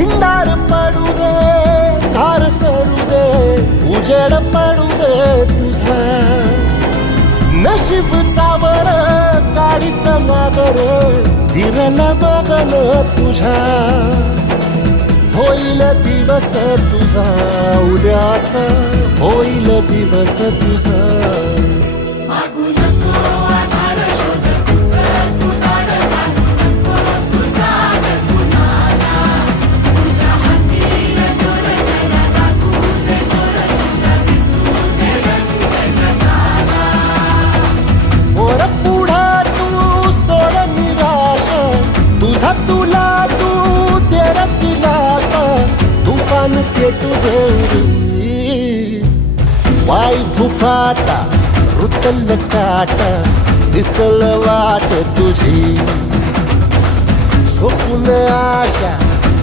भिंडार पडू दे, धार सरू दे, उजेड पडू दे तुझा. नशीब चावर काढीत मागर, दिरल बगल तुझ्या. होईल दिवस तुझा उद्याचा, होईल दिवस तुझा. तुला तू देर दिलास, तुफान पेटू दे. वाई फुफाटा रुतल काटा, दिसल वाट तुझी. झोपून आशा